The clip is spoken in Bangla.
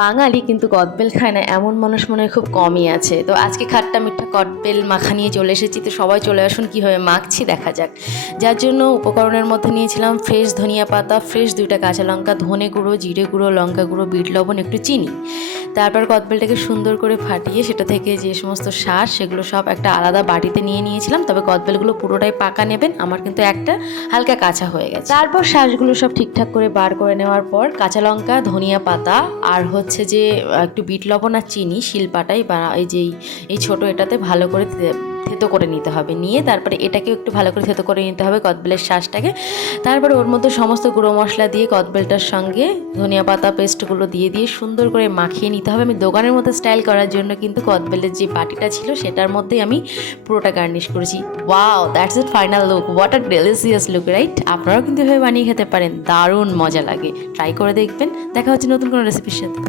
বাঙালি কিন্তু কদবেল খায় না এমন মানুষ মনে হয় খুব কমই আছে। তো আজকে খাট্টা মিঠা কদবেল মাখা নিয়ে চলে এসেছি। তো সবাই চলে আসুন, কীভাবে মাখছি দেখা যাক। যার জন্য উপকরণের মধ্যে নিয়েছিলাম ফ্রেশ ধনিয়া পাতা, ফ্রেশ 2টা কাঁচা লঙ্কা, ধনে গুঁড়ো, জিরে গুঁড়ো, লঙ্কা গুঁড়ো, বিট লবণ, একটু চিনি। তারপর কদবেলটাকে সুন্দর করে ফাটিয়ে সেটা থেকে যে সমস্ত শাঁস সেগুলো সব একটা আলাদা বাটিতে নিয়ে নিয়েছিলাম। তবে কদবেলগুলো পুরোটাই পাকা নেবেন, আমার কিন্তু একটা হালকা কাঁচা হয়ে গেছে। তারপর শাঁসগুলো সব ঠিকঠাক করে বার করে নেওয়ার পর কাঁচা লঙ্কা, ধনিয়া পাতা আর হচ্ছে যে একটু বিট লবণ আর চিনি শিলপাটায় বা এই ছোটো এটাতে ভালো করে থেতো করে নিতে হবে। নিয়ে তারপরে এটাকেও একটু ভালো করে থেতো করে নিতে হবে কদবেলের শাঁসটাকে। তারপরে ওর মধ্যে সমস্ত গুঁড়ো মশলা দিয়ে কদবেলটার সঙ্গে ধনিয়া পাতা পেস্টগুলো দিয়ে সুন্দর করে মাখিয়ে নিতে হবে। আমি দোকানের মতো স্টাইল করার জন্য কিন্তু কদবেলের যে বাটিটা ছিল সেটার মধ্যেই আমি পুরোটা গার্নিশ করেছি। Wow, that's it final look. What a delicious look, right? আপনারাও কিন্তু এভাবে বানিয়ে খেতে পারেন, দারুণ মজা লাগে। ট্রাই করে দেখবেন। দেখা হচ্ছে নতুন কোনো রেসিপির সাথে।